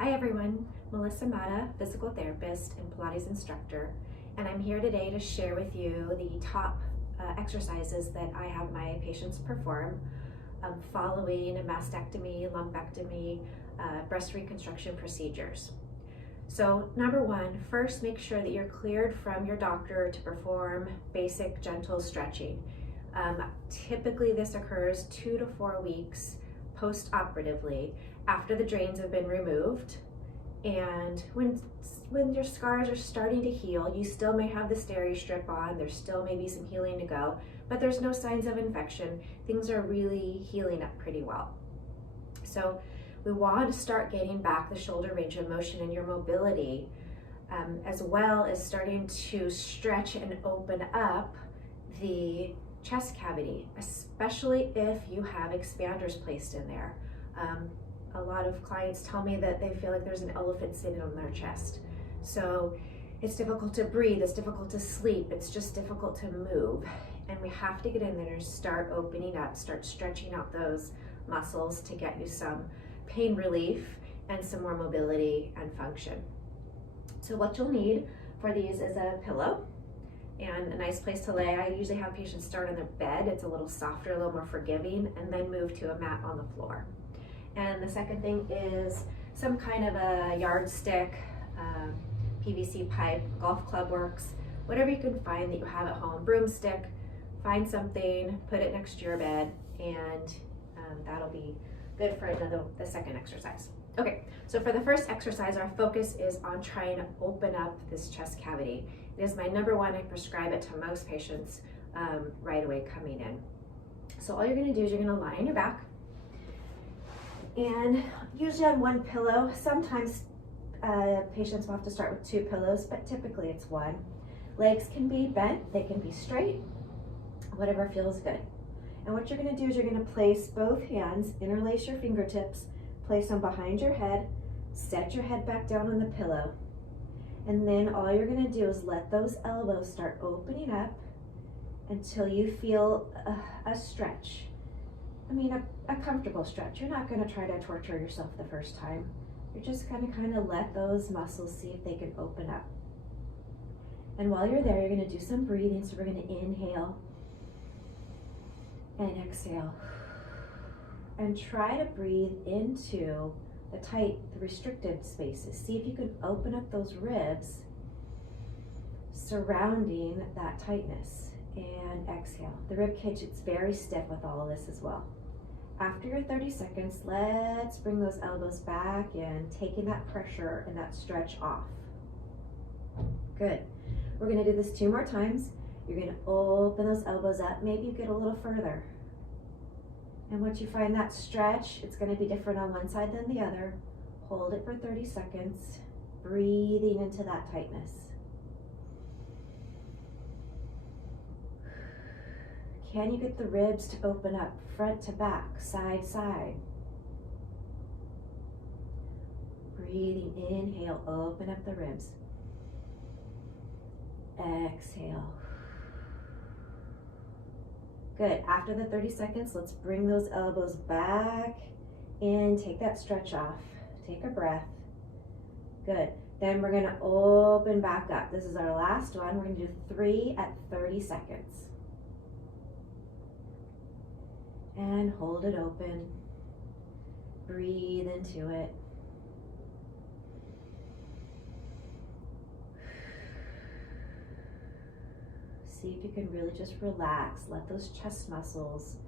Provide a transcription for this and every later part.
Hi everyone, Melissa Mata, physical therapist and Pilates instructor, and I'm here today to share with you the top exercises that I have my patients perform following a mastectomy, lumpectomy, breast reconstruction procedures. So number one, first make sure that you're cleared from your doctor to perform basic gentle stretching. Typically this occurs 2 to 4 weeks post-operatively after the drains have been removed, and when your scars are starting to heal, you still may have the steri strip on, there's still maybe some healing to go, but there's no signs of infection. Things are really healing up pretty well. So we want to start getting back the shoulder range of motion and your mobility, as well as starting to stretch and open up the chest cavity, especially if you have expanders placed in there. A lot of clients tell me that they feel like there's an elephant sitting on their chest. So it's difficult to breathe, it's difficult to sleep, it's just difficult to move. And we have to get in there and start opening up, start stretching out those muscles to get you some pain relief and some more mobility and function. So what you'll need for these is a pillow and a nice place to lay. I usually have patients start on their bed. It's a little softer, a little more forgiving, and then move to a mat on the floor. And the second thing is some kind of a yardstick, PVC pipe, golf club works, whatever you can find that you have at home, broomstick, find something, put it next to your bed, and that'll be good for the second exercise. Okay, so for the first exercise, our focus is on trying to open up this chest cavity. It is my number one. I prescribe it to most patients right away coming in. So all you're gonna do is you're gonna lie on your back, and usually on one pillow. Sometimes patients will have to start with 2 pillows, but typically it's 1. Legs can be bent, they can be straight, whatever feels good. And what you're gonna do is you're gonna place both hands, interlace your fingertips, place them behind your head, set your head back down on the pillow. And then all you're gonna do is let those elbows start opening up until you feel a stretch. I mean, a comfortable stretch. You're not gonna try to torture yourself the first time. You're just gonna kind of let those muscles see if they can open up. And while you're there, you're gonna do some breathing. So we're gonna inhale and exhale. And try to breathe into the restricted spaces. See if you can open up those ribs surrounding that tightness. And exhale. The rib cage, it's very stiff with all of this as well. After your 30 seconds, let's bring those elbows back in, taking that pressure and that stretch off. Good. We're gonna do this 2 more times. You're gonna open those elbows up. Maybe you get a little further. And once you find that stretch, it's gonna be different on one side than the other. Hold it for 30 seconds, breathing into that tightness. Can you get the ribs to open up front to back, side, side? Breathing, inhale, open up the ribs. Exhale. Good. After the 30 seconds, let's bring those elbows back in, take that stretch off. Take a breath. Good. Then we're gonna open back up. This is our last one. We're gonna do 3 at 30 seconds. And hold it open. Breathe into it. See if you can really just relax. Let those chest muscles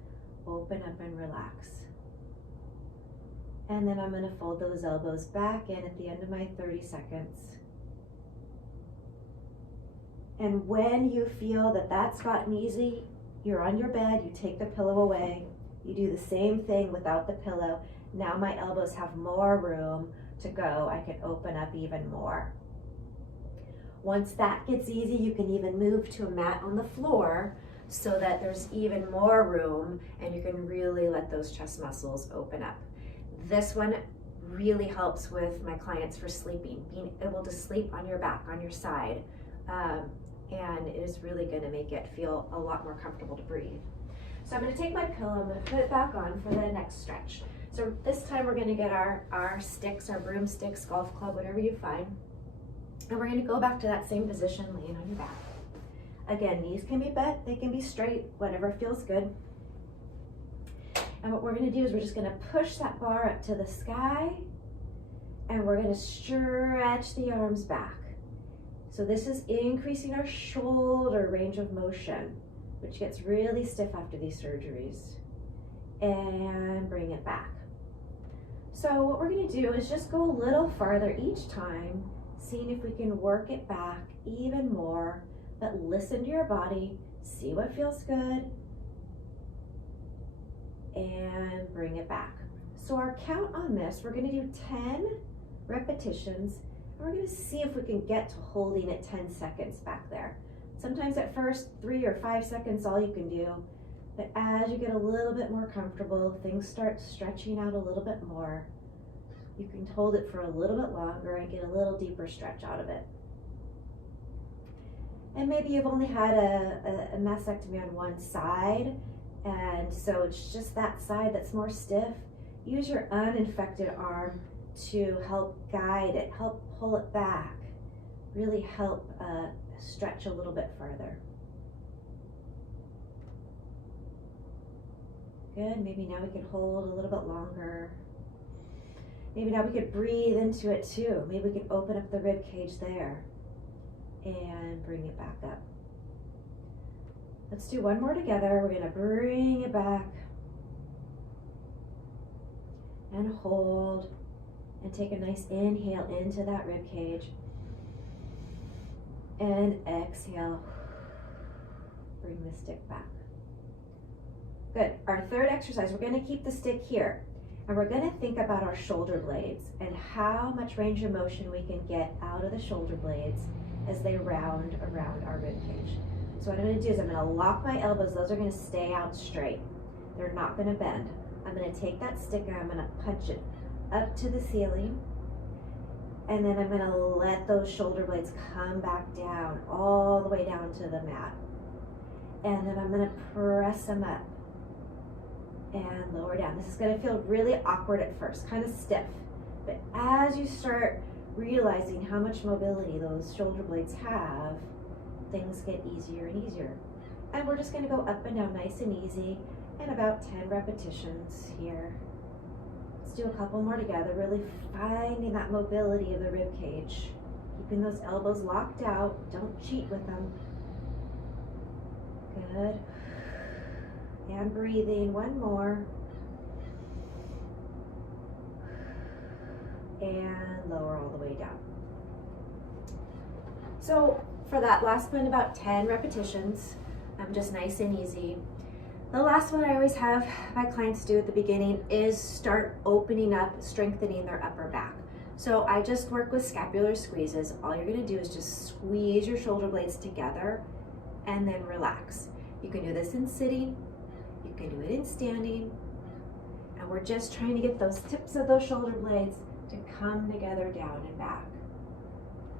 open up and relax. And then I'm going to fold those elbows back in at the end of my 30 seconds. And when you feel that that's gotten easy, you're on your bed, you take the pillow away, you do the same thing without the pillow. Now my elbows have more room to go. I can open up even more. Once that gets easy, you can even move to a mat on the floor so that there's even more room and you can really let those chest muscles open up. This one really helps with my clients for sleeping, being able to sleep on your back, on your side, and it is really going to make it feel a lot more comfortable to breathe. So I'm going to take my pillow, I'm going to put it back on for the next stretch. So this time we're gonna get our sticks, our broomsticks, golf club, whatever you find. And we're gonna go back to that same position, laying on your back. Again, knees can be bent, they can be straight, whatever feels good. And what we're gonna do is we're just gonna push that bar up to the sky, and we're gonna stretch the arms back. So this is increasing our shoulder range of motion, which gets really stiff after these surgeries. And bring it back. So what we're gonna do is just go a little farther each time, seeing if we can work it back even more, but listen to your body, see what feels good, and bring it back. So our count on this, we're gonna do 10 repetitions, and we're gonna see if we can get to holding it 10 seconds back there. Sometimes at first, 3 or 5 seconds, all you can do, but as you get a little bit more comfortable, things start stretching out a little bit more. You can hold it for a little bit longer and get a little deeper stretch out of it. And maybe you've only had a mastectomy on one side, and so it's just that side that's more stiff. Use your uninfected arm to help guide it, help pull it back, really help stretch a little bit further. Good, maybe now we can hold a little bit longer. Maybe now we could breathe into it too. Maybe we can open up the rib cage there and bring it back up. Let's do one more together. We're gonna bring it back and hold and take a nice inhale into that rib cage and exhale, bring the stick back. Good, our third exercise, we're gonna keep the stick here, and we're gonna think about our shoulder blades and how much range of motion we can get out of the shoulder blades as they round around our rib cage. So what I'm gonna do is I'm gonna lock my elbows, those are gonna stay out straight. They're not gonna bend. I'm gonna take that stick and I'm gonna punch it up to the ceiling, and then I'm gonna let those shoulder blades come back down, all the way down to the mat. And then I'm gonna press them up and lower down. This is gonna feel really awkward at first, kind of stiff. But as you start realizing how much mobility those shoulder blades have, things get easier and easier. And we're just gonna go up and down nice and easy, and about 10 repetitions here. Let's do a couple more together, really finding that mobility of the rib cage. Keeping those elbows locked out, don't cheat with them. Good. And breathing, one more. And lower all the way down. So for that last one, about 10 repetitions, just nice and easy. The last one I always have my clients do at the beginning is start opening up, strengthening their upper back. So I just work with scapular squeezes. All you're gonna do is just squeeze your shoulder blades together and then relax. You can do this in sitting, you can do it in standing, and we're just trying to get those tips of those shoulder blades to come together down and back.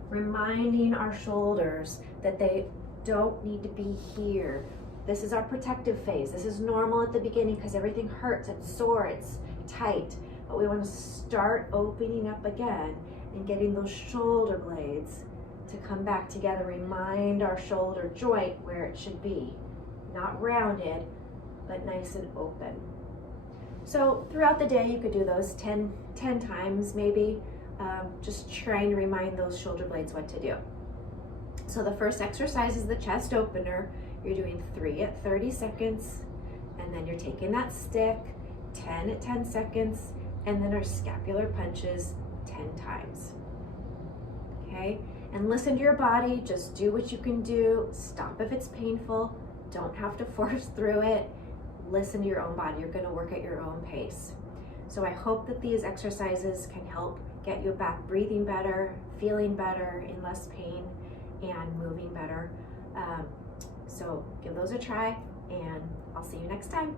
Reminding our shoulders that they don't need to be here. This is our protective phase. This is normal at the beginning because everything hurts, it's sore, it's tight, but we want to start opening up again and getting those shoulder blades to come back together. Remind our shoulder joint where it should be. Not rounded, but nice and open. So throughout the day, you could do those 10 times maybe, just trying to remind those shoulder blades what to do. So the first exercise is the chest opener. You're doing 3 at 30 seconds, and then you're taking that stick, 10 at 10 seconds, and then our scapular punches 10 times. Okay, and listen to your body, just do what you can do, stop if it's painful, don't have to force through it, listen to your own body, you're gonna work at your own pace. So I hope that these exercises can help get you back breathing better, feeling better, in less pain, and moving better. So give those a try, and I'll see you next time.